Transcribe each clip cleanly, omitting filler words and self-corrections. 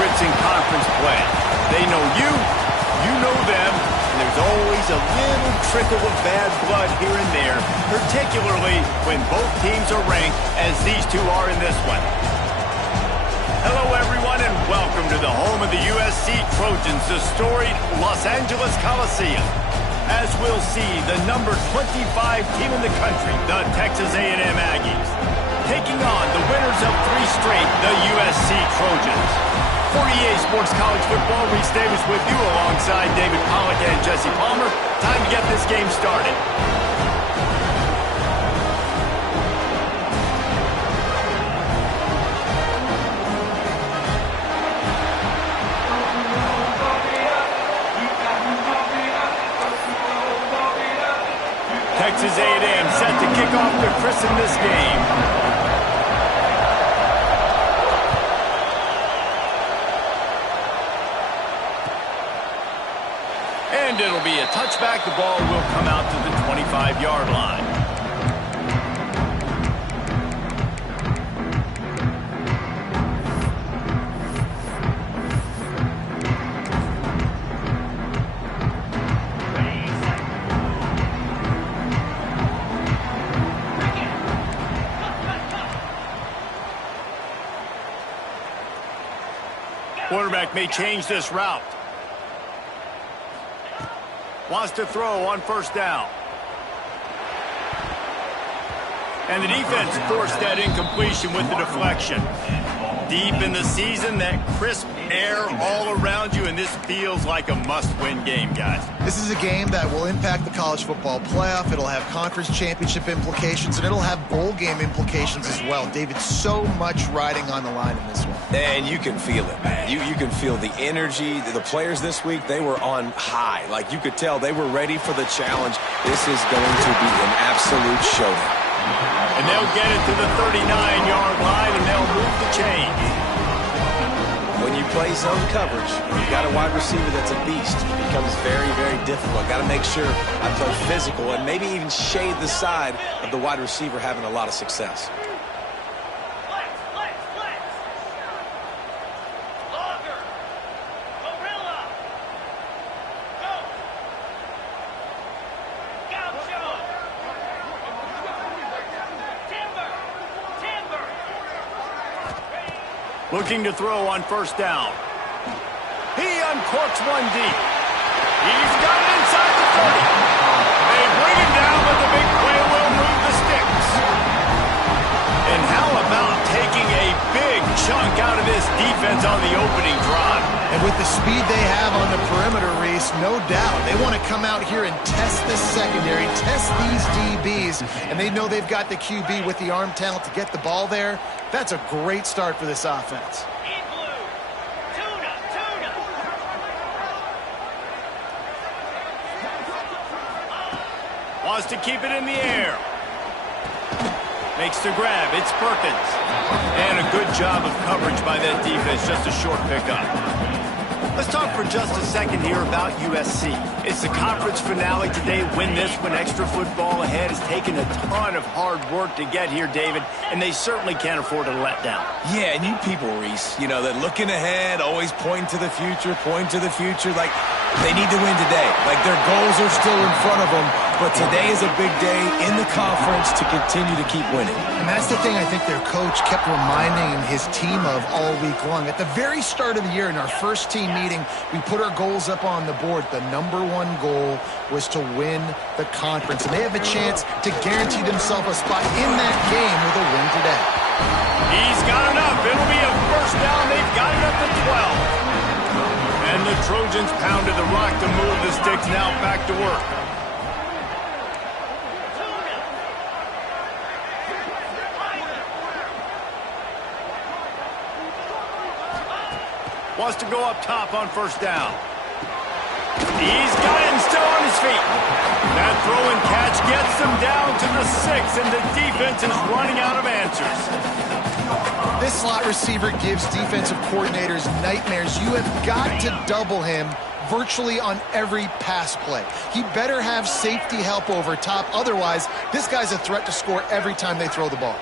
favorites in conference play. They know you, you know them, and there's always a little trickle of bad blood here and there, particularly when both teams are ranked as these two are in this one. Hello, everyone, and welcome to the home of the USC Trojans, the storied Los Angeles Coliseum. As we'll see, the number 25 team in the country, the Texas A&M Aggies, taking on the winners of 3 straight, the USC Trojans. For EA Sports College Football, Reese Davis with you alongside David Pollack and Jesse Palmer. Time to get this game started. Texas A&M set to kick off to christen this game. And it'll be a touchback. The ball will come out to the 25-yard line. Quarterback may change this route. Wants to throw on first down. And the defense forced that incompletion with the deflection. Deep in the season, that crisp air all around you, and this feels like a must-win game, guys. This is a game that will impact the college football playoff. It'll have conference championship implications, and it'll have bowl game implications as well. David, so much riding on the line in this one. And you can feel it, man. You can feel the energy. The players this week, they were on high. Like, you could tell they were ready for the challenge. This is going to be an absolute showdown. And they'll get it to the 39-yard line, and they'll move the chains. When you play zone coverage, you've got a wide receiver that's a beast. It becomes very, very difficult. Got to make sure I play physical and maybe even shade the side of the wide receiver having a lot of success. Looking to throw on first down. He uncorks one deep. He's got it inside the 30. They bring him down, but the big play will move the sticks. And how about taking a big chunk out of this defense on the opening drive? And with the speed they have on the perimeter, Reese, no doubt, they want to come out here and test this secondary, test these DBs, and they know they've got the QB with the arm talent to get the ball there. That's a great start for this offense. Wants to keep it in the air. Makes the grab. It's Perkins. And a good job of coverage by that defense. Just a short pickup. Let's talk for just a second here about USC. It's the conference finale today. Win this one. Extra football ahead. Has taken a ton of hard work to get here, David, and they certainly can't afford to let down. Yeah, and you people, Reese, you know, they're looking ahead, always pointing to the future, Like, they need to win today. Like, their goals are still in front of them, but today is a big day in the conference to continue to keep winning. And that's the thing I think their coach kept reminding his team of all week long. At the very start of the year in our first team meeting, we put our goals up on the board. The number one goal was to win the conference, and they have a chance to guarantee themselves a spot in that game with a win today. He's got enough. It'll be a first down. They've got it up to 12. And the Trojans pounded the rock to move the sticks. Now back to work. Wants to go up top on first down. He's got it and still on his feet. That throw and catch gets them down to the 6, and the defense is running out of answers. This slot receiver gives defensive coordinators nightmares. You have got to double him virtually on every pass play. He better have safety help over top. Otherwise, this guy's a threat to score every time they throw the ball.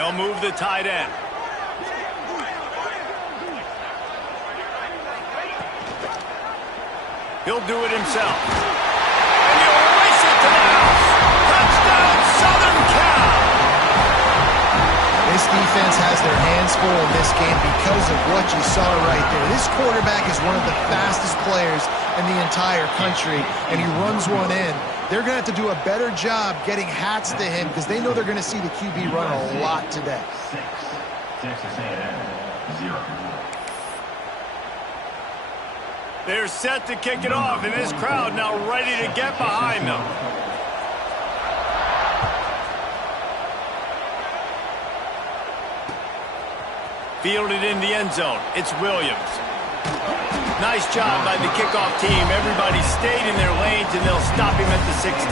They'll move the tight end. He'll do it himself. And he'll race it to the house. Touchdown, Southern Cal! This defense has their hands full in this game because of what you saw right there. This quarterback is one of the fastest players in the entire country, and he runs one in. They're going to have to do a better job getting hats to him because they know they're going to see the QB run a lot today. Texas AM, 0. They're set to kick it off, and this crowd now ready to get behind them. Fielded in the end zone. It's Williams. Nice job by the kickoff team. Everybody stayed in their lanes, and they'll stop him at the 16.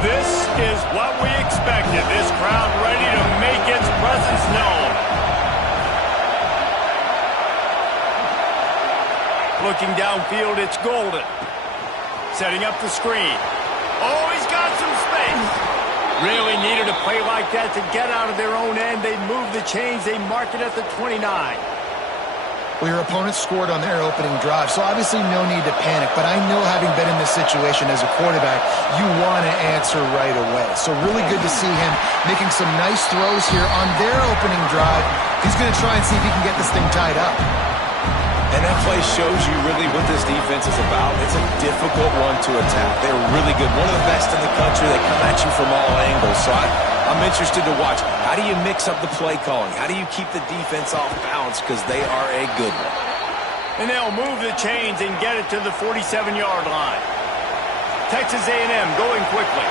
This is what we expected. This crowd ready to make its presence known. Looking downfield, it's Golden. Setting up the screen. Oh, he's got some space. Really needed a play like that to get out of their own end. They move the chains. They mark it at the 29. Well, your opponent scored on their opening drive, so obviously no need to panic. But I know, having been in this situation as a quarterback, you want to answer right away. So really good to see him making some nice throws here on their opening drive. He's going to try and see if he can get this thing tied up. And that play shows you really what this defense is about. It's a difficult one to attack. They're really good. One of the best in the country. They come at you from all angles. So I'm interested to watch. How do you mix up the play calling? How do you keep the defense off balance? Because they are a good one. And they'll move the chains and get it to the 47-yard line. Texas A&M going quickly.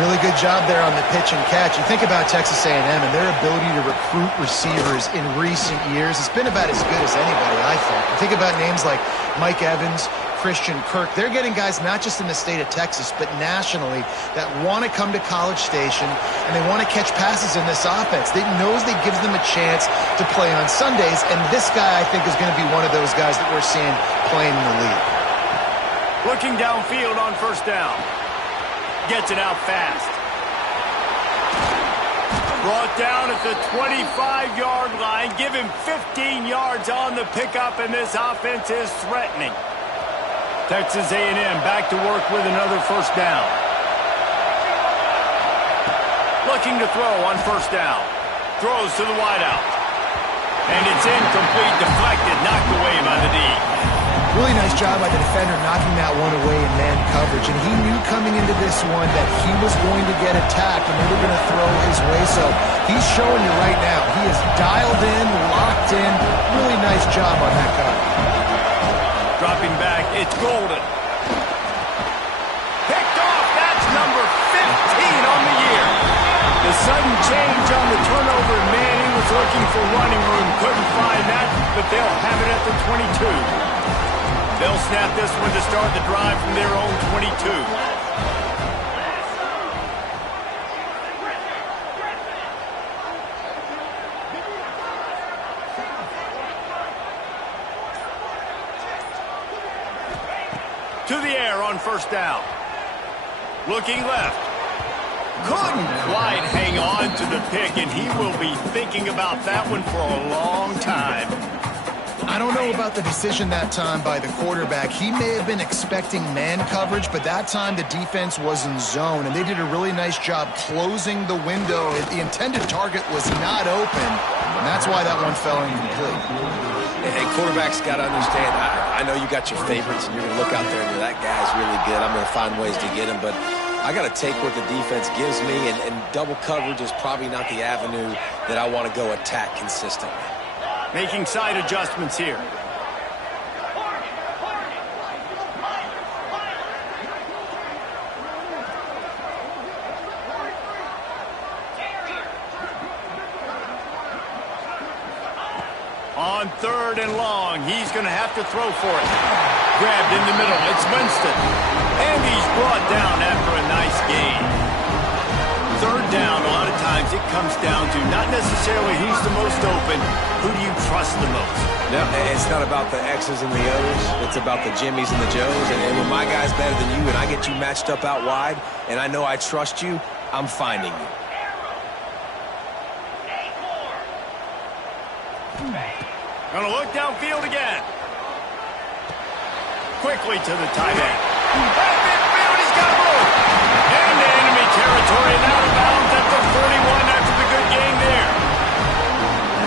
Really good job there on the pitch and catch. You think about Texas A&M and their ability to recruit receivers in recent years. It's been about as good as anybody, I think. You think about names like Mike Evans, Christian Kirk. They're getting guys not just in the state of Texas, but nationally that want to come to College Station and they want to catch passes in this offense. They knows they gives them a chance to play on Sundays, and this guy, I think, is going to be one of those guys that we're seeing playing in the league. Looking downfield on first down. Gets it out fast. Brought down at the 25-yard line. Give him 15 yards on the pickup, and this offense is threatening. Texas A&M back to work with another first down. Looking to throw on first down. Throws to the wideout. And it's incomplete, deflected, knocked away by the D. Really nice job by the defender knocking that one away in man coverage. And he knew coming into this one that he was going to get attacked and they were going to throw his way. So he's showing you right now. He is dialed in, locked in. Really nice job on that guy. Dropping back, it's Golden. Picked off, that's number 15 on the year. The sudden change on the turnover, man, he was looking for running room. Couldn't find that, but they'll have it at the 22. They'll snap this one to start the drive from their own 22. To the air on first down. Looking left. Couldn't quite hang on to the pick, and he will be thinking about that one for a long time. I don't know about the decision that time by the quarterback. He may have been expecting man coverage, but that time the defense was in zone, and they did a really nice job closing the window. The intended target was not open, and that's why that one fell incomplete. And quarterbacks got to understand, I know you got your favorites, and you're going to look out there and you're, that guy's really good. I'm going to find ways to get him, but I got to take what the defense gives me, and double coverage is probably not the avenue that I want to go attack consistently. Making side adjustments here. On third and long, he's going to have to throw for it. Grabbed in the middle, it's Winston. And he's brought down after a nice gain. third down, a lot of times it comes down to not necessarily who's the most open, who do you trust the most? No, it's not about the X's and the O's. It's about the Jimmies and the Joes. And when my guy's better than you and I get you matched up out wide and I know I trust you, I'm finding you. Gonna look downfield again. Quickly to the tight end. At midfield, he's got room. Into enemy territory and out of bounds at the 31 after the good game there.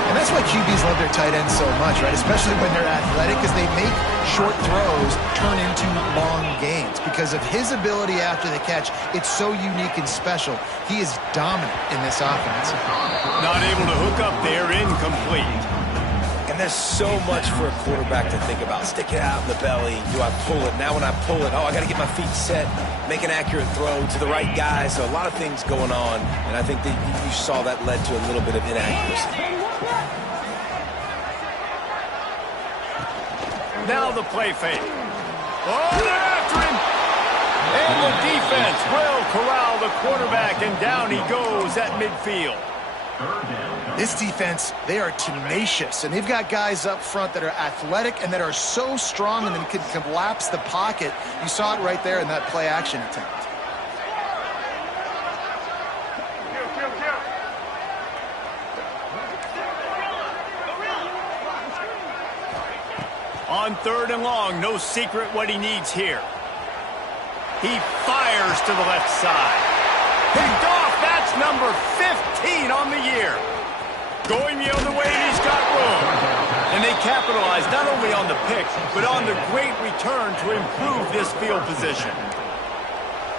And that's why QBs love their tight ends so much, right? Especially when they're athletic, because they make short throws turn into long gains. Because of his ability after the catch, it's so unique and special. He is dominant in this offense. Not able to hook up there, incomplete. And there's so much for a quarterback to think about. Stick it out in the belly. Do I pull it? Now when I pull it, I got to get my feet set, make an accurate throw to the right guy. So a lot of things going on, and I think that you saw that led to a little bit of inaccuracy. Now the play fake. Oh, they're after him. And the defense will corral the quarterback, and down he goes at midfield. This defense, they are tenacious, and they've got guys up front that are athletic and that are so strong and then can collapse the pocket. You saw it right there in that play-action attempt. On third and long, no secret what he needs here. He fires to the left side. Picked off, that's number 15 on the year. Going the other way, and he's got room. And they capitalize not only on the pick, but on the great return to improve this field position.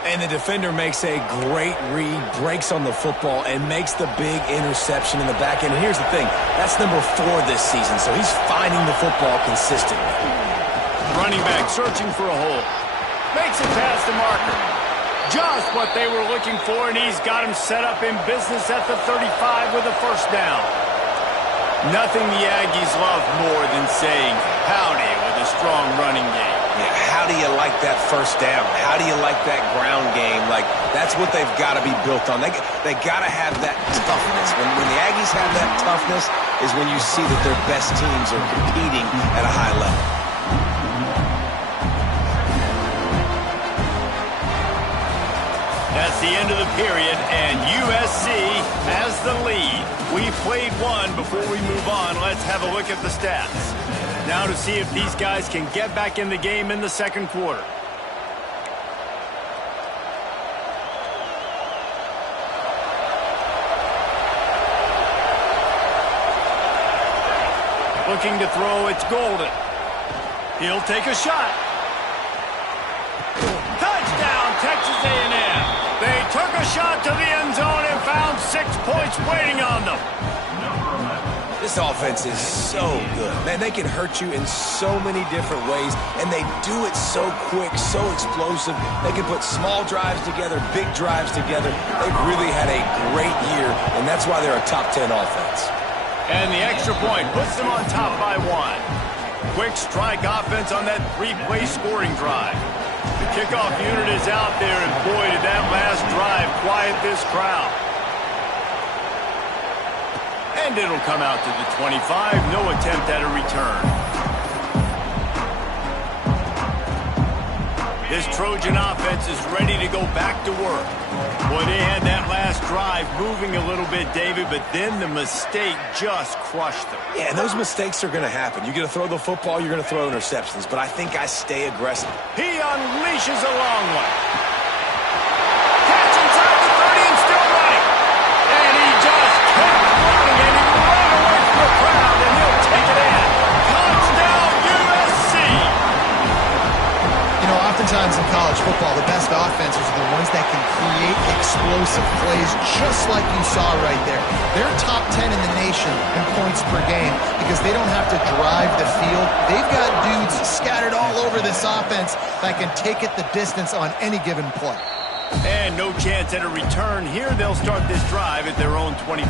And the defender makes a great read, breaks on the football, and makes the big interception in the back end. And here's the thing, that's number 4 this season, so he's finding the football consistently. Running back searching for a hole. Makes it past the marker. Just what they were looking for, and he's got him set up in business at the 35 with a first down. Nothing the Aggies love more than saying howdy with a strong running game. Yeah, how do you like that first down? How do you like that ground game? Like, that's what they've got to be built on. They got to have that toughness. When the Aggies have that toughness is when you see that their best teams are competing at a high level. That's the end of the period, and USC has the lead. We played one. Before we move on, let's have a look at the stats. Now to see if these guys can get back in the game in the second quarter. Looking to throw, it's Golden. He'll take a shot. Touchdown, Texas A&M. They took a shot to the end zone and found 6 points waiting on them. This offense is so good. Man, they can hurt you in so many different ways, and they do it so quick, so explosive. They can put small drives together, big drives together. They've really had a great year, and that's why they're a top 10 offense. And the extra point puts them on top by 1. Quick strike offense on that 3-play scoring drive. The kickoff unit is out there, and boy, did that last drive quiet this crowd. And it'll come out to the 25. No attempt at a return. This Trojan offense is ready to go back to work. Boy, they had that last drive moving a little bit, David, but then the mistake just crushed them. Yeah, and those mistakes are going to happen. You're going to throw the football, you're going to throw interceptions, but I think I stay aggressive. He unleashes a long one. Catch inside the 30 and still running. And he just kept running, and he ran away from the crowd, and he'll take it in. Touchdown, USC. You know, oftentimes in college football, the best offenses are the ones that can create explosive plays just like you saw right there. They're top 10 in the nation in points per game because they don't have to drive the field. They've got dudes scattered all over this offense that can take it the distance on any given play. And no chance at a return here. They'll start this drive at their own 25.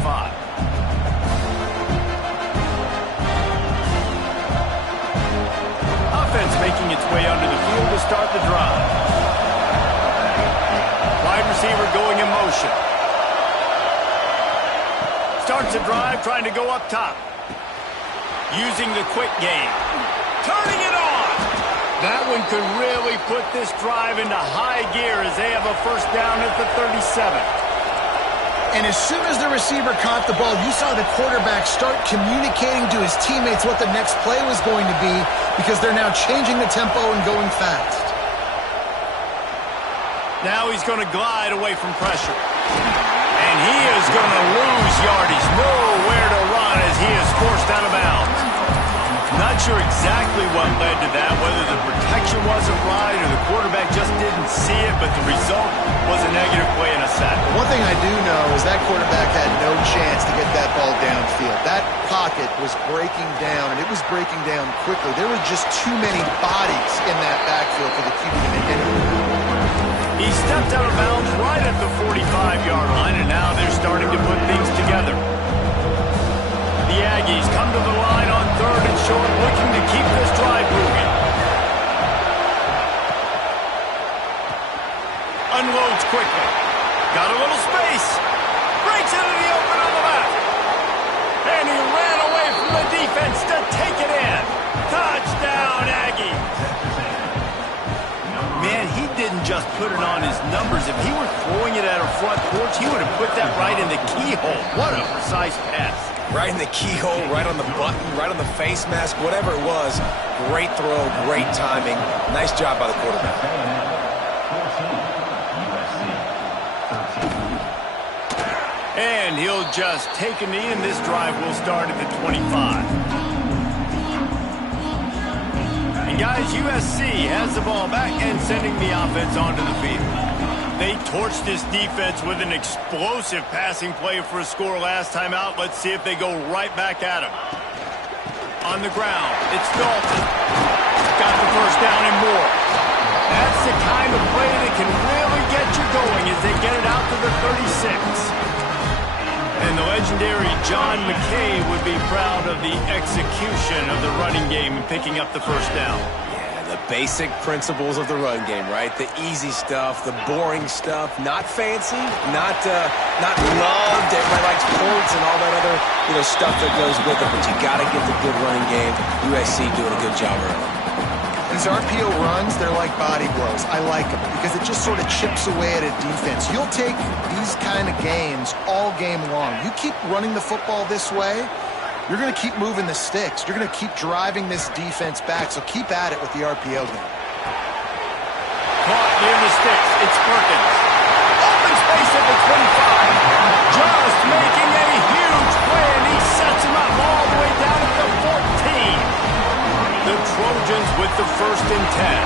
Offense making its way under the field to start the drive. Wide receiver going in motion. starts a drive trying to go up top. Using the quick game. Turning it on. That one could really put this drive into high gear as they have a first down at the 37. And as soon as the receiver caught the ball, you saw the quarterback start communicating to his teammates what the next play was going to be because they're now changing the tempo and going fast. Now he's going to glide away from pressure. And he is going to lose yardage. Nowhere to run as he is forced out of bounds. Not sure exactly what led to that, whether the protection wasn't right or the quarterback just didn't see it, but the result was a negative play and a sack. One thing I do know is that quarterback had no chance to get that ball downfield. That pocket was breaking down, and it was breaking down quickly. There were just too many bodies in that backfield for the QB to make anything. He stepped out of bounds right at the 45-yard line, and now they're starting to put things together. The Aggies come to the line on 3rd and short, looking to keep this drive moving. Unloads quickly. Got a little space. Breaks into the open on the left. And he ran away from the defense to take it in. Touchdown, Aggie. Man, he didn't just put it on his numbers. If he were throwing it at a front porch, he would have put that right in the keyhole. What a precise pass. Right in the keyhole, right on the button, right on the face mask, whatever it was. Great throw, great timing. Nice job by the quarterback. 14, USC, 13. And he'll just take a knee, and this drive will start at the 25. And guys, USC has the ball back and sending the offense onto the field. They torched this defense with an explosive passing play for a score last time out. Let's see if they go right back at him. On the ground, it's Dalton. Got the first down and more. That's the kind of play that can really get you going as they get it out to the 36. And the legendary John McKay would be proud of the execution of the running game and picking up the first down. The basic principles of the run game, right? The easy stuff, the boring stuff, not fancy, not loved. Everybody likes points and all that other, stuff that goes with it. But you got to get the good running game. USC doing a good job early. These RPO runs, they're like body blows. I like them because it just sort of chips away at a defense. You'll take these kind of games all game long. You keep running the football this way, you're going to keep moving the sticks. You're going to keep driving this defense back, so keep at it with the RPO game. Caught near the sticks. It's Perkins. Open space at the 25. Just making a huge play, and he sets him up all the way down at the 14. The Trojans with the 1st and 10.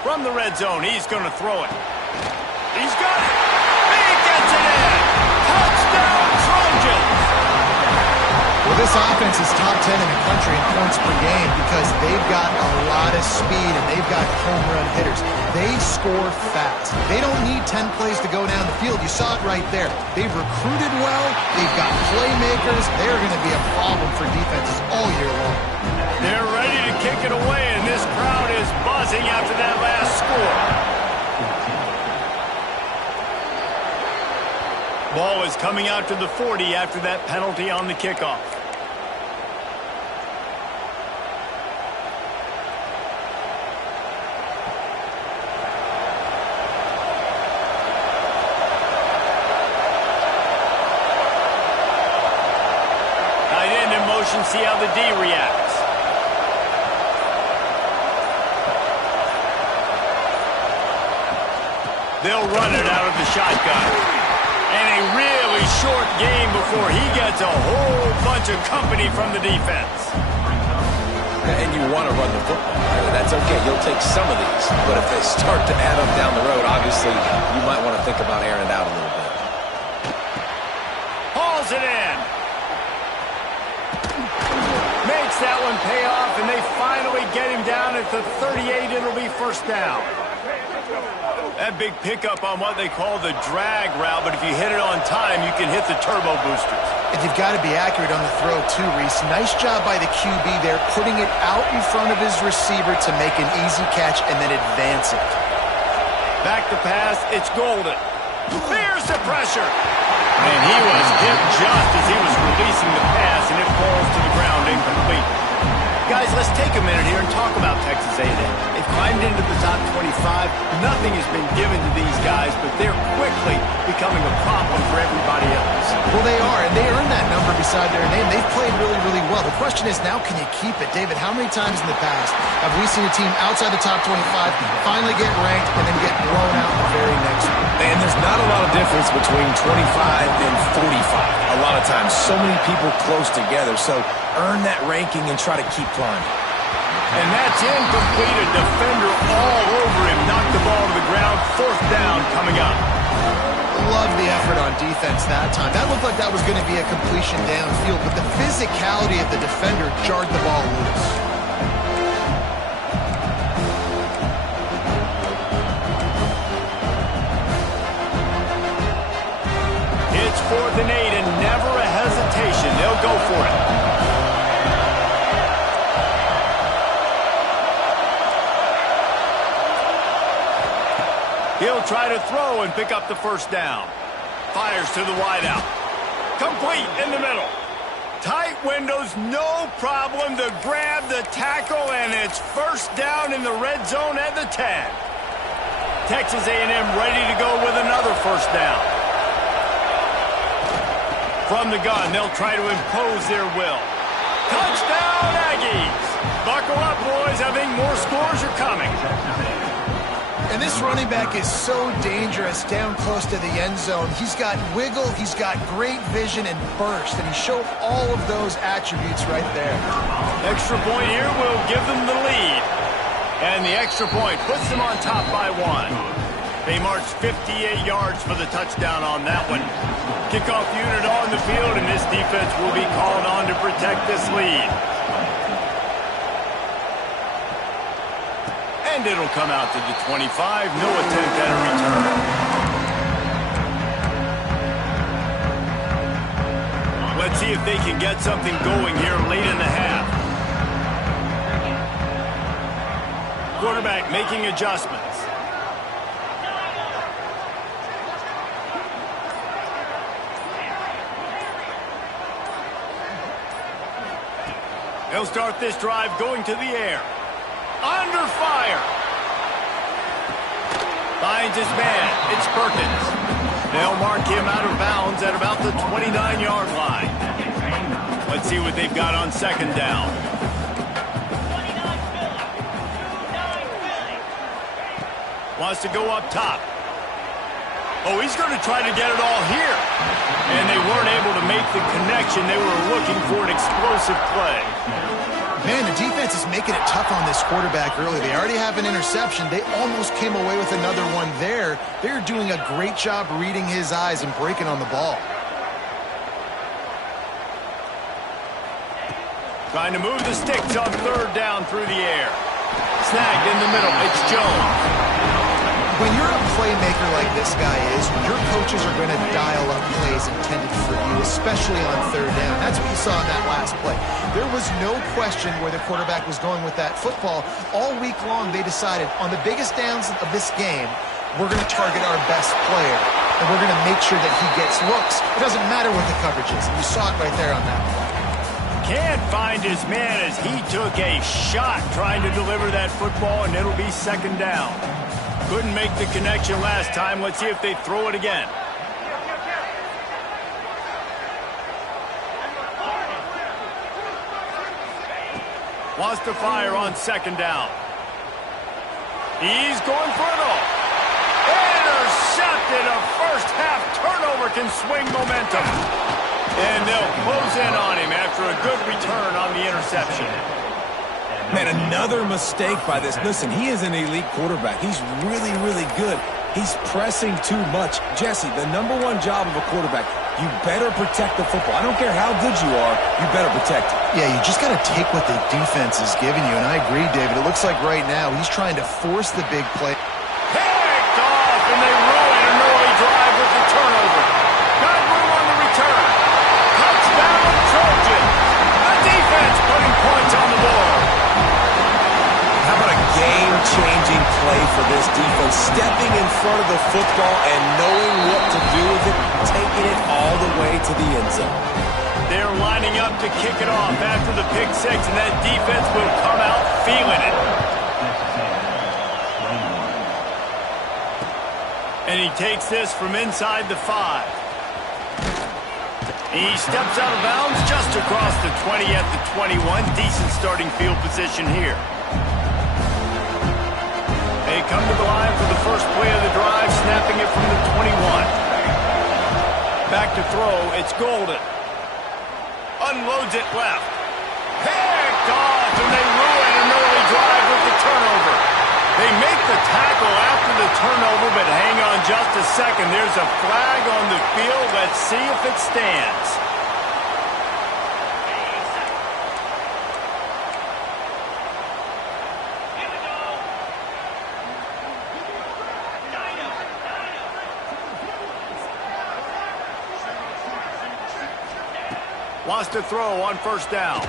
From the red zone, he's going to throw it. He's got it. He gets it in. Touchdown, Trojans. Well, this offense is top 10 in the country in points per game because they've got a lot of speed and they've got home run hitters. They score fast. They don't need 10 plays to go down the field. You saw it right there. They've recruited well. They've got playmakers. They're going to be a problem for defenses all year long. They're ready to kick it away, and this crowd is buzzing after that last score. Ball is coming out to the 40 after that penalty on the kickoff. Tight end in motion, see how the D reacts. They'll run it out of the shotgun. And a really short game before he gets a whole bunch of company from the defense. And you want to run the football. That's okay. You'll take some of these. But if they start to add up down the road, obviously you might want to think about airing it out a little bit. Hauls it in. Makes that one pay off, and they finally get him down at the 38. It'll be first down. That big pickup on what they call the drag route, but if you hit it on time, you can hit the turbo boosters. And you've got to be accurate on the throw too, Reese. Nice job by the QB there, putting it out in front of his receiver to make an easy catch and then advance it. Back to pass, it's golden. There's the pressure. And he was hit just as he was releasing the pass, and it falls to the ground incomplete. Guys, let's take a minute here and talk about Texas A&M. They've climbed into the top 25. Nothing has been given to these guys, but they're quickly becoming a problem for everybody else. Well, they are, and they earned that number beside their name. They've played really, really well. The question is, now can you keep it? David, how many times in the past have we seen a team outside the top 25 finally get ranked and then get blown out the very next one? And there's not a lot of difference between 25 and 45. A lot of times, so many people close together. So earn that ranking and try to keep climbing. And that's incomplete. A defender all over him. Knocked the ball to the ground. 4th down coming up. Love the effort on defense that time. That looked like that was going to be a completion downfield, but the physicality of the defender jarred the ball loose. It's 4th and 8, and never a hesitation. They'll go for it. He'll try to throw and pick up the 1st down. Fires to the wideout. Complete in the middle. Tight windows, no problem to grab the tackle, and it's 1st down in the red zone at the 10. Texas A&M ready to go with another 1st down. From the gun, they'll try to impose their will. Touchdown, Aggies! Buckle up, boys. I think more scores are coming. And this running back is so dangerous down close to the end zone. He's got wiggle, he's got great vision and burst, and he showed all of those attributes right there. Extra point here will give them the lead. And the extra point puts them on top by 1. They march 58 yards for the touchdown on that one. Kickoff unit on the field, and this defense will be called on to protect this lead. And it'll come out to the 25. No attempt at a return. Let's see if they can get something going here late in the half. Quarterback making adjustments. They'll start this drive going to the air. Under fire. Finds his man. It's Perkins. They'll mark him out of bounds at about the 29-yard line. Let's see what they've got on 2nd down. Wants to go up top. Oh, he's going to try to get it all here. And they weren't able to make the connection. They were looking for an explosive play. Man, the defense is making it tough on this quarterback early. They already have an interception. They almost came away with another one there. They're doing a great job reading his eyes and breaking on the ball. Trying to move the sticks on 3rd down through the air. Snagged in the middle. It's Jones. When you're a playmaker like this guy is, your coaches are going to dial up plays intended for you, especially on 3rd down. That's what you saw in that last play. There was no question where the quarterback was going with that football. All week long, they decided on the biggest downs of this game, we're going to target our best player, and we're going to make sure that he gets looks. It doesn't matter what the coverage is. And you saw it right there on that play. Can't find his man as he took a shot trying to deliver that football, and it'll be 2nd down. Couldn't make the connection last time. Let's see if they throw it again. Wants to fire on 2nd down. He's going for it all. Intercepted. A 1st half turnover can swing momentum. And they'll close in on him after a good return on the interception. Man, another mistake by this. Listen, he is an elite quarterback. He's really, really good. He's pressing too much. Jesse, the #1 job of a quarterback, you better protect the football. I don't care how good you are, you better protect it. Yeah, you just got to take what the defense is giving you. And I agree, David. It looks like right now he's trying to force the big play. Picked off, and they ruin an early drive with the turnover. Got room on the return. Touchdown, Trojans. The defense putting points on the board. How about a game-changing play? play for this defense, stepping in front of the football and knowing what to do with it, taking it all the way to the end zone. They're lining up to kick it off after the pick six, and that defense will come out feeling it. And he takes this from inside the 5. He steps out of bounds just across the 20 at the 21. Decent starting field position here. They come to the line for the first play of the drive, snapping it from the 21. Back to throw, it's Golden. Unloads it left. Picked off, and they ruin an early drive with the turnover. They make the tackle after the turnover, but hang on just a second. There's a flag on the field. Let's see if it stands. Wants to throw on first down.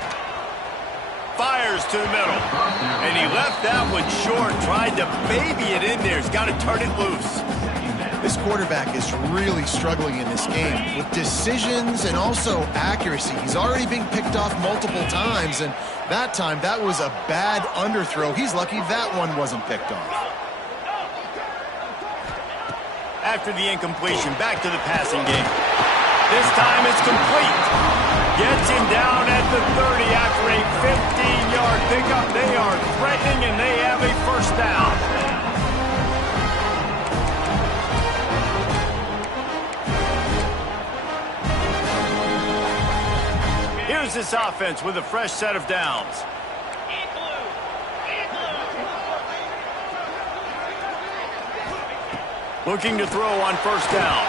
Fires to the middle. And he left that one short. Tried to baby it in there. He's got to turn it loose. This quarterback is really struggling in this game with decisions and also accuracy. He's already being picked off multiple times, and that time that was a bad underthrow. He's lucky that one wasn't picked off. After the incompletion, back to the passing game. This time it's complete. Gets him down at the 30 after a 15-yard pickup. They are threatening, and they have a first down. Here's this offense with a fresh set of downs. Looking to throw on first down.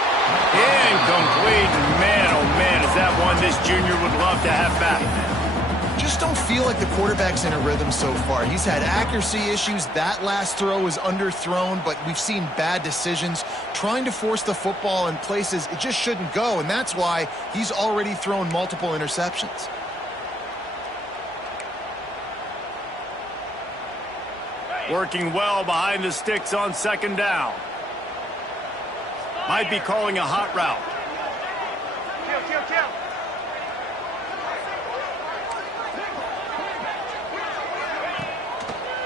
Incomplete. Man, oh man, is that one this junior would love to have back. Just don't feel like the quarterback's in a rhythm so far. He's had accuracy issues. That last throw was underthrown, but we've seen bad decisions trying to force the football in places it just shouldn't go, and that's why he's already thrown multiple interceptions. Working well behind the sticks on second down. Might be calling a hot route.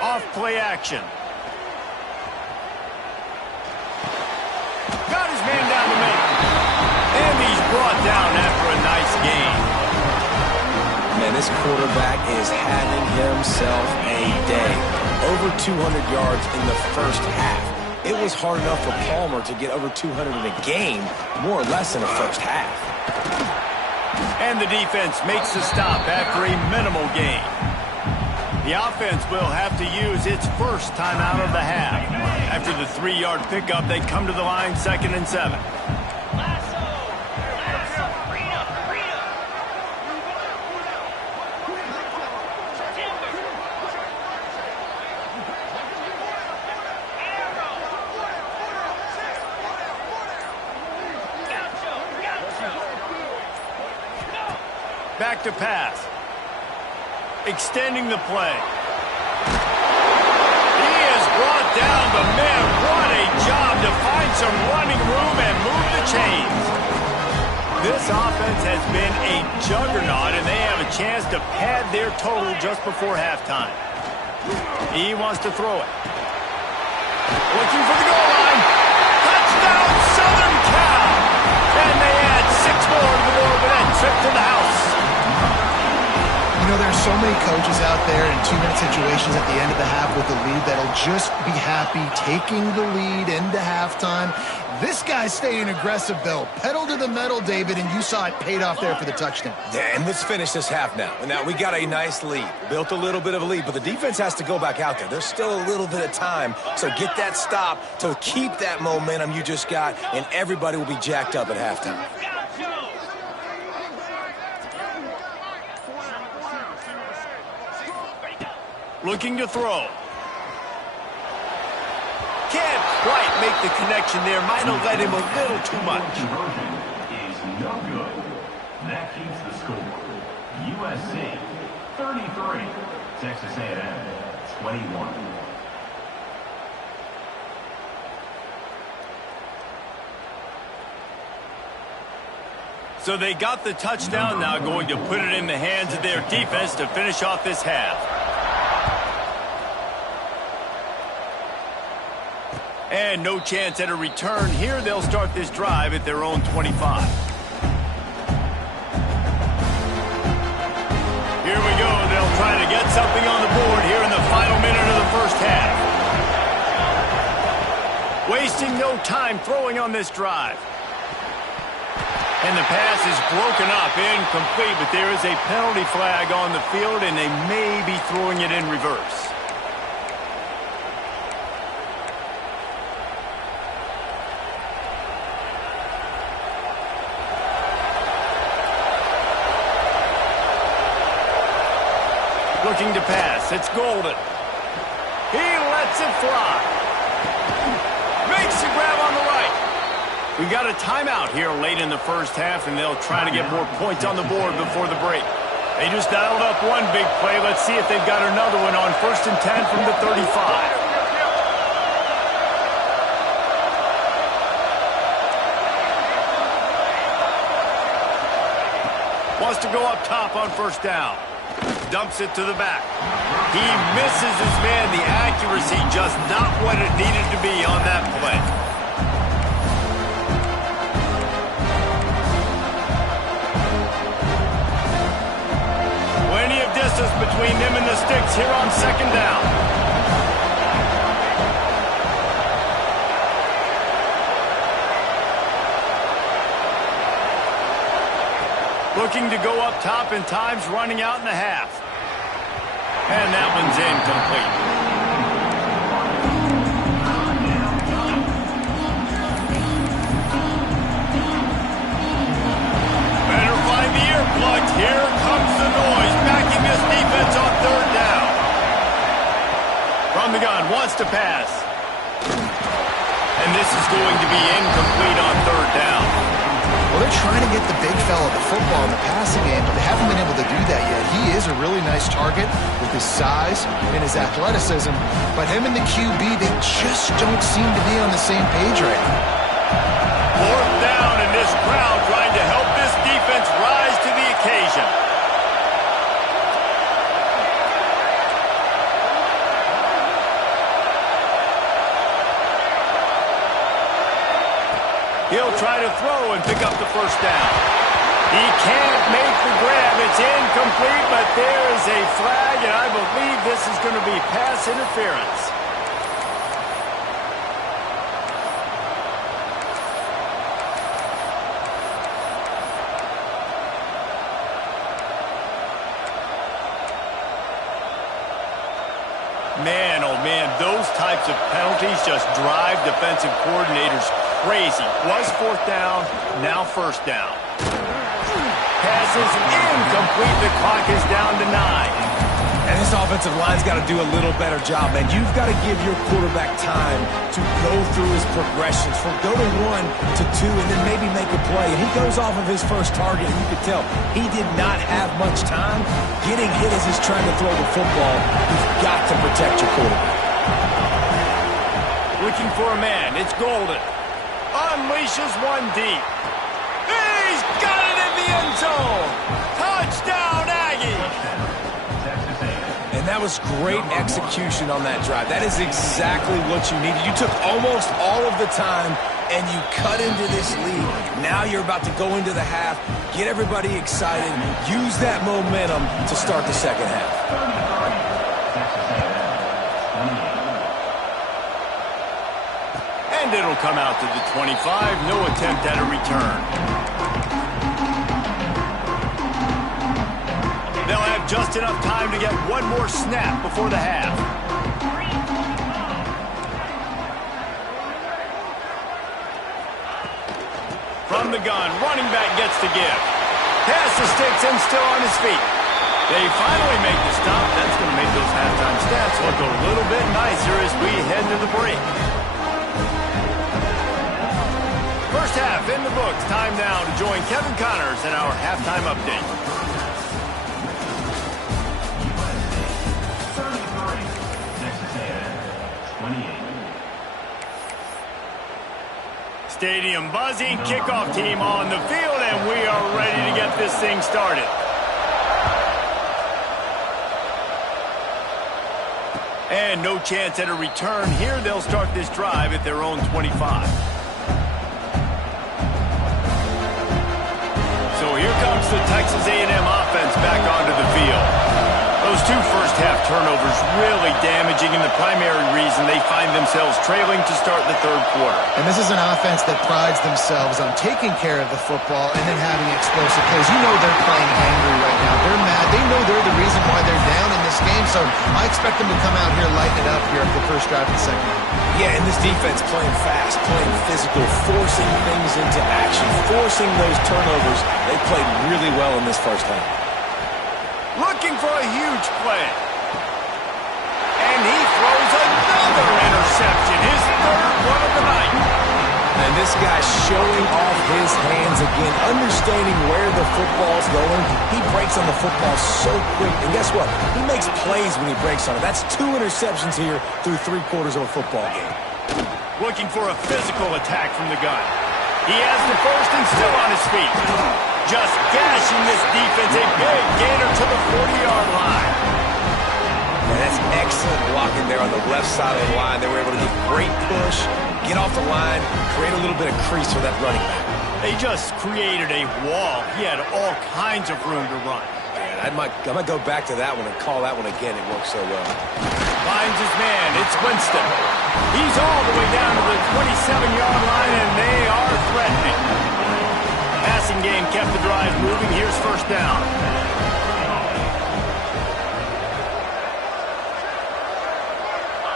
Off play action. Got his man down the middle. And he's brought down after a nice gain. Man, this quarterback is having himself a day. Over 200 yards in the first half. It was hard enough for Palmer to get over 200 in a game, more or less in the first half. And the defense makes the stop after a minimal gain. The offense will have to use its first timeout of the half. After the 3-yard pickup, they come to the line 2nd and 7. Back to pass. Extending the play. He is brought down, but man, what a job to find some running room and move the chains. This offense has been a juggernaut, and they have a chance to pad their total just before halftime. He wants to throw it. Looking for the goal line. Touchdown, Southern Cal. And they add 6 more to the board with that trip to the house. You know, there's so many coaches out there in 2-minute situations at the end of the half with the lead that'll just be happy taking the lead into halftime. This guy's staying aggressive, though. Pedal to the metal, David, and you saw it paid off there for the touchdown. Yeah, and let's finish this half now. Now, we got a nice lead. Built a little bit of a lead, but the defense has to go back out there. There's still a little bit of time, so get that stop to keep that momentum you just got, and everybody will be jacked up at halftime. Looking to throw. Can't quite make the connection there. Might have let him a little too much. Is no good. That keeps the score. USC 33, Texas AM 21. So they got the touchdown, now going to put it in the hands of their defense to finish off this half. And no chance at a return here. They'll start this drive at their own 25. Here we go. They'll try to get something on the board here in the final minute of the first half. Wasting no time throwing on this drive. And the pass is broken up, incomplete, but there is a penalty flag on the field, and they may be throwing it in reverse. Looking to pass. It's Golden. He lets it fly. Makes the grab on the right. We got a timeout here late in the first half, and they'll try to get more points on the board before the break. They just dialed up one big play. Let's see if they've got another one on 1st and 10 from the 35. Wants to go up top on 1st down. Dumps it to the back. He misses his man. The accuracy just not what it needed to be on that play. Plenty of distance between them and the sticks here on 2nd down. Looking to go up top, and time's running out in the half. And that one's incomplete. Better find the earplugs. Here comes the noise, backing this defense on 3rd down. From the gun, wants to pass. And this is going to be incomplete on 3rd down. Well, they're trying to get the big fella the football in the passing game, but they haven't been able to do that yet. He is a really nice target with his size and his athleticism, but him and the QB, they just don't seem to be on the same page right now. 4th down, and this crowd trying to help this defense rise to the occasion. He'll try to throw and pick up the 1st down. He can't make the grab. It's incomplete, but there is a flag, and I believe this is going to be pass interference. Man, oh man, those types of penalties just drive defensive coordinators crazy. Was 4th down, now 1st down. Pass is incomplete. The clock is down to 9. And this offensive line's got to do a little better job, man. You've got to give your quarterback time to go through his progressions from go to 1 to 2 and then maybe make a play. And he goes off of his first target, and you can tell he did not have much time. Getting hit as he's trying to throw the football, you've got to protect your quarterback. Looking for a man. It's Golden. Unleashes one deep. He's got it in the end zone. Touchdown, Aggies. And that was great execution on that drive. That is exactly what you needed. You took almost all of the time, and you cut into this lead. Now you're about to go into the half, get everybody excited, use that momentum to start the 2nd half. And it'll come out to the 25. No attempt at a return. They'll have just enough time to get one more snap before the half. From the gun, running back gets to give. Pass the sticks and still on his feet. They finally make the stop. That's going to make those halftime stats look a little bit nicer as we head to the break. First half in the books. Time now to join Kevin Connors in our halftime update. Stadium buzzing, kickoff team on the field, and we are ready to get this thing started. And no chance at a return here. They'll start this drive at their own 25. So here comes the Texas A&M offense back onto the field. Those two first-half turnovers really damaging, and the primary reason they find themselves trailing to start the third quarter. And this is an offense that prides themselves on taking care of the football and then having explosive plays. You know they're playing angry right now. They're mad. They know they're the reason why they're down in this game, so I expect them to come out here lighten it up here at the first drive of the second. Yeah, and this defense playing fast, playing physical, forcing things into action, forcing those turnovers. They played really well in this first half. Looking for a huge play. And he throws another interception, his third one of the night. And this guy's showing off his hands again, understanding where the football's going. He breaks on the football so quick. And guess what? He makes plays when he breaks on it. That's 2 interceptions here through 3/4 of a football game. Looking for a physical attack from the gun. He has the first and still on his feet. Just gashing this defense, a big gainer to the 40-yard line. And that's excellent blocking there on the left side of the line. They were able to get great push, get off the line, create a little bit of crease for that running back. They just created a wall. He had all kinds of room to run. Man, I might go back to that one and call that one again. It worked so well. Finds his man. It's Winston. He's all the way down to the 27-yard line, and they are threatening. Passing game kept the drive moving. Here's first down.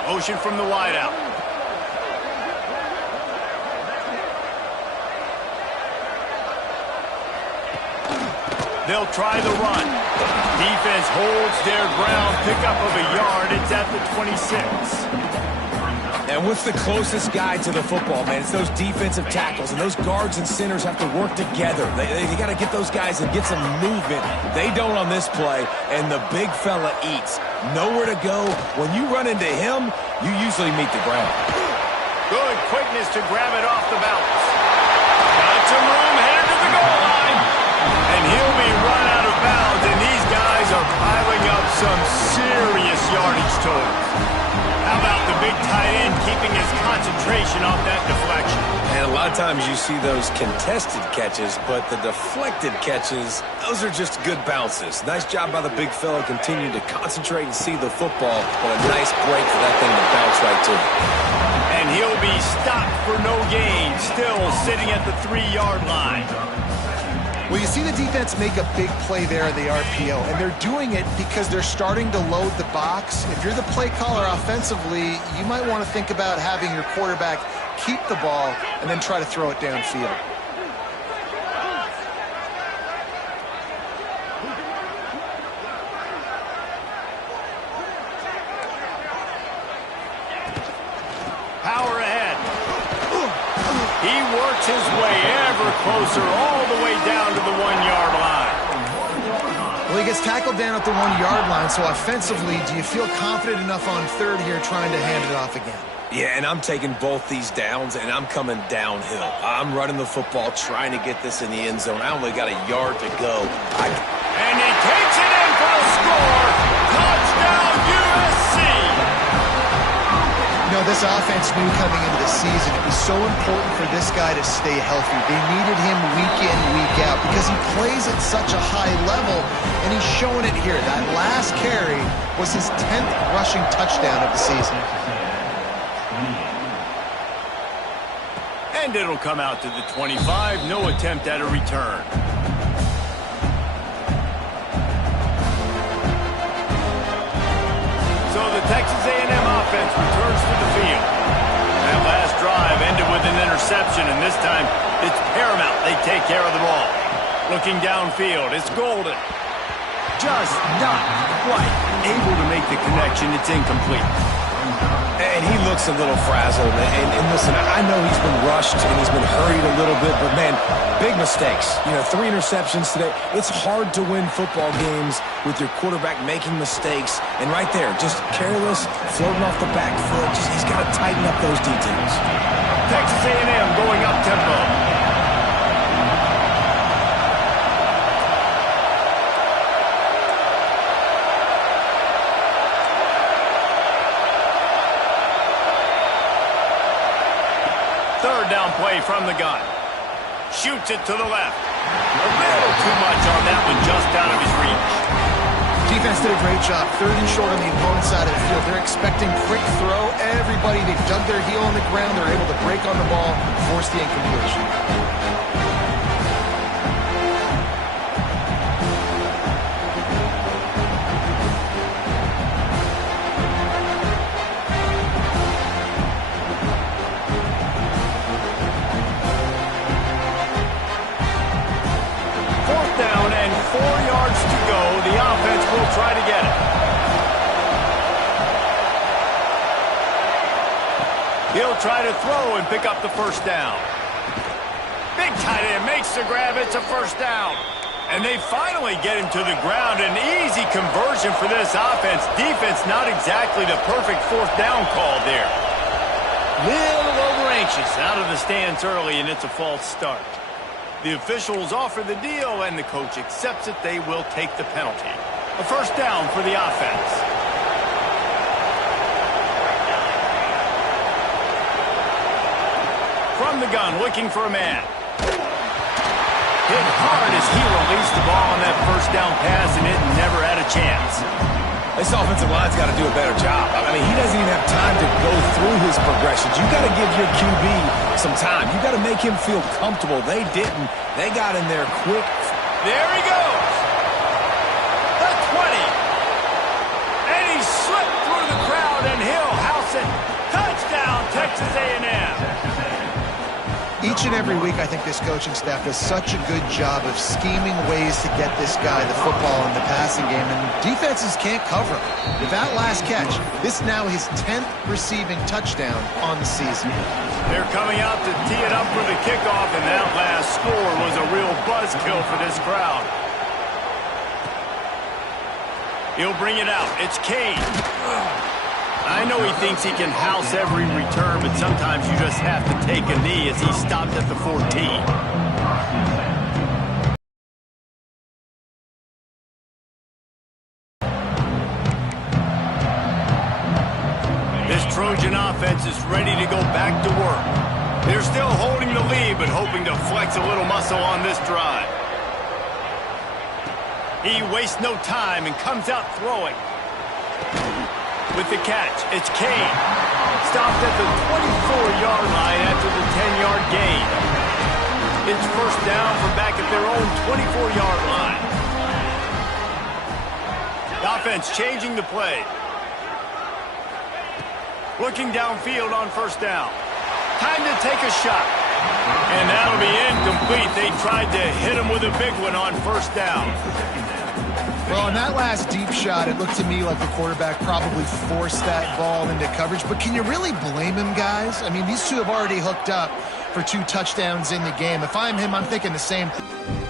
Motion from the wideout. They'll try the run. Defense holds their ground. Pickup of a yard. It's at the 26. And what's the closest guy to the football, man? It's those defensive tackles, and those guards and centers have to work together. They got to get those guys and get some movement. They don't on this play, and the big fella eats. Nowhere to go. When you run into him, you usually meet the ground. Good quickness to grab it off the bounce. Got some room, headed to the goal line. And he'll be run out of bounds, and these guys are piling up some serious yardage totals. How about the big tight end keeping his concentration off that deflection? And a lot of times you see those contested catches, but the deflected catches, those are just good bounces. Nice job by the big fella, continuing to concentrate and see the football, but a nice break for that thing to bounce right to. And he'll be stopped for no gain, still sitting at the 3-yard line. Well, you see the defense make a big play there in the RPO, and they're doing it because they're starting to load the box. If you're the play caller offensively, you might want to think about having your quarterback keep the ball and then try to throw it downfield. Power ahead. He works his way ever closer, all the way down to the 1-yard line. Well, he gets tackled down at the 1-yard line, so offensively, do you feel confident enough on third here trying to hand it off again? Yeah, and I'm taking both these downs, and I'm coming downhill. I'm running the football, trying to get this in the end zone. I only got a yard to go. And he takes it in for the score. Touchdown, USC! No, this offense knew coming into the season it was so important for this guy to stay healthy. They needed him week in, week out because he plays at such a high level, and he's showing it here. That last carry was his 10th rushing touchdown of the season. And it'll come out to the 25. No attempt at a return. So the Texas A&M offense returns to the field. That last drive ended with an interception, and this time it's paramount they take care of the ball. Looking downfield, it's Golden. Just not quite able to make the connection. It's incomplete. And he looks a little frazzled. And listen, I know he's been rushed and he's been hurried a little bit, but, man, big mistakes. 3 interceptions today. It's hard to win football games with your quarterback making mistakes. And right there, just careless, floating off the back foot. He's got to tighten up those details. Texas A&M going up tempo. away from the gun. Shoots it to the left. A little too much on that one, just out of his reach. Defense did a great job. 3rd and short on the opponent's side of the field. They're expecting quick throw. Everybody, they dug their heel on the ground. They're able to break on the ball, force the incompletion. Down and 4 yards to go. The offense will try to get it. He'll try to throw and pick up the first down. Big tight end makes the grab. It's a first down. And they finally get him to the ground. An easy conversion for this offense. Defense not exactly the perfect 4th down call there. Little over anxious out of the stands early, and it's a false start. The officials offer the deal, and the coach accepts it. They will take the penalty. A first down for the offense. From the gun, looking for a man. Hit hard as he released the ball on that first down pass, and it never had a chance. This offensive line's got to do a better job. I mean, he doesn't even have time to go through his progressions. You got to give your QB some time. You got to make him feel comfortable. They didn't. They got in there quick. There he goes. The 20. And he slipped through the crowd, and he'll house it. Touchdown, Texas A&M. Each and every week, I think this coaching staff does such a good job of scheming ways to get this guy the football in the passing game, and defenses can't cover him. With that last catch, this now his 10th receiving touchdown on the season. They're coming out to tee it up for the kickoff, and that last score was a real buzzkill for this crowd. He'll bring it out. It's Kane. I know he thinks he can house every return, but sometimes you just have to take a knee as he stopped at the 14. This Trojan offense is ready to go back to work. They're still holding the lead, but hoping to flex a little muscle on this drive. He wastes no time and comes out throwing. With the catch, it's Kane. Stopped at the 24-yard line after the 10-yard gain. It's first down from back at their own 24-yard line. The offense changing the play. Looking downfield on first down. Time to take a shot. And that'll be incomplete. They tried to hit him with a big one on first down. Well, on that last deep shot, it looked to me like the quarterback probably forced that ball into coverage. But can you really blame him, guys? I mean, these two have already hooked up for 2 touchdowns in the game. If I'm him, I'm thinking the same thing.